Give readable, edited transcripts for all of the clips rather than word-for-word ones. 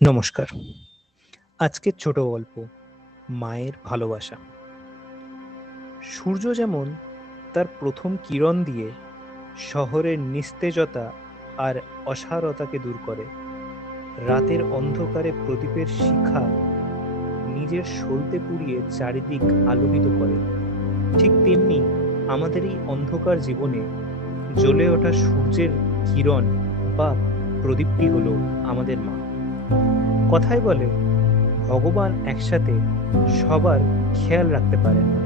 নমস্কার। আজকের ছোট গল্প মায়ের ভালোবাসা। সূর্য যেমন তার প্রথম কিরণ দিয়ে শহরের নিস্তেজতা আর অসারতাকে দূর করে, রাতের অন্ধকারে প্রদীপের শিখা নিজের সলতে পুড়িয়ে চারিদিক আলোকিত করে, ঠিক তেমনি আমাদের এই অন্ধকার জীবনে জ্বলে ওঠা সূর্যের কিরণ বা প্রদীপটি হলো আমাদের মা। কথায় বলে ভগবান একসাথে সবার খেয়াল রাখতে পারেন না,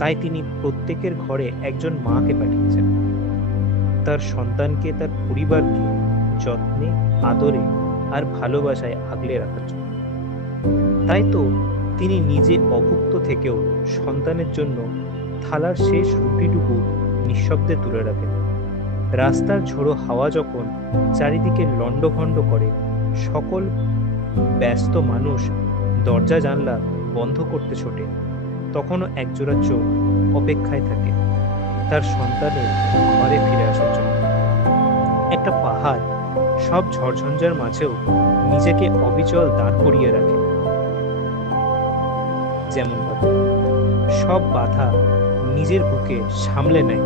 তাই তিনি প্রত্যেকের ঘরে একজন মাকে পাঠিয়েছেন তার সন্তানকে, তার পরিবারকে যত্নে, আদরে আর ভালোবাসায় আগলে রাখার জন্য। তাই তো তিনি নিজে অভুক্ত থেকেও সন্তানের জন্য থালার শেষ রুটিটুকু নিঃশব্দে তুলে রাখেন। রাস্তার ঝোড়ো হাওয়া যখন চারিদিকে লণ্ডভণ্ড করে, সকল ব্যস্ত মানুষ দরজা জানলা বন্ধ করতে ছোটে, তখনও একজোড়া চোখ অপেক্ষায় থাকে তার সন্তানের ঘরে ফিরে আসার জন্য। একটা পাহাড় সব ঝড়ঝঞ্ঝার মাঝেও নিজেকে অবিচল দাঁড় করিয়ে রাখে, যেমন ভাবে সব বাধা নিজের বুকে সামলে নেয়।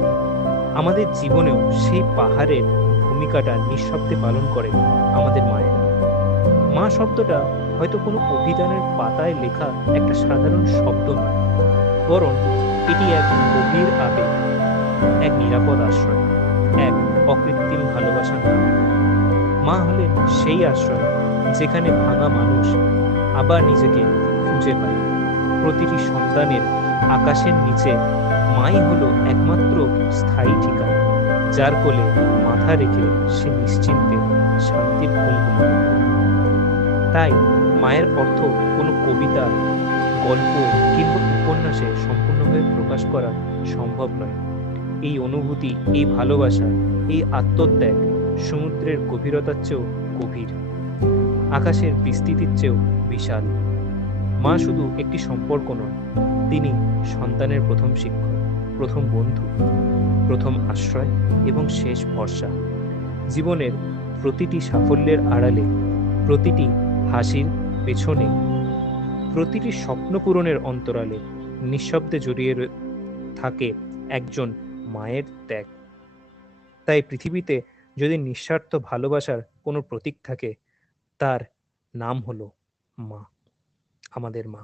আমাদের জীবনেও সেই পাহাড়ের ভূমিকাটা নিঃশব্দে পালন করে আমাদের মায়েরা। মা শব্দটা হয়তো কোনো অভিধানের পাতায় লেখা একটা সাধারণ শব্দ নয়, বরং এটি এক গভীর আবেগ, এক নিরাপদ আশ্রয়, এক অকৃত্রিম ভালোবাসার নাম। মা হলেন সেই আশ্রয় যেখানে ভাঙা মানুষ আবার নিজেকে খুঁজে পায়। প্রতিটি সন্তানের আকাশের নিচে মাই হলো একমাত্র স্থায়ী ঠিকানা, যার কোলে মাথা রেখে সে নিশ্চিন্তে শান্তির ঘুম ঘুমাতে পারে। তাই মায়ের অর্থ কোনো কবিতা, গল্প কিংবা উপন্যাসে সম্পূর্ণভাবে প্রকাশ করা সম্ভব নয়। এই অনুভূতি, এই ভালোবাসা, এই আত্মত্যাগ সমুদ্রের গভীরতার চেয়েও গভীর, আকাশের বিস্তৃতির চেয়েও বিশাল। মা শুধু একটি সম্পর্ক নয়, তিনি সন্তানের প্রথম শিক্ষক, প্রথম বন্ধু, প্রথম আশ্রয় এবং শেষ ভরসা। জীবনের প্রতিটি সাফল্যের আড়ালে, প্রতিটি হাসির পেছনে, প্রতিটি স্বপ্ন পূরণের অন্তরালে নিঃশব্দে জড়িয়ে থাকে একজন মায়ের ত্যাগ। তাই পৃথিবীতে যদি নিঃস্বার্থ ভালোবাসার কোনো প্রতীক থাকে, তার নাম হলো মা, আমাদের মা।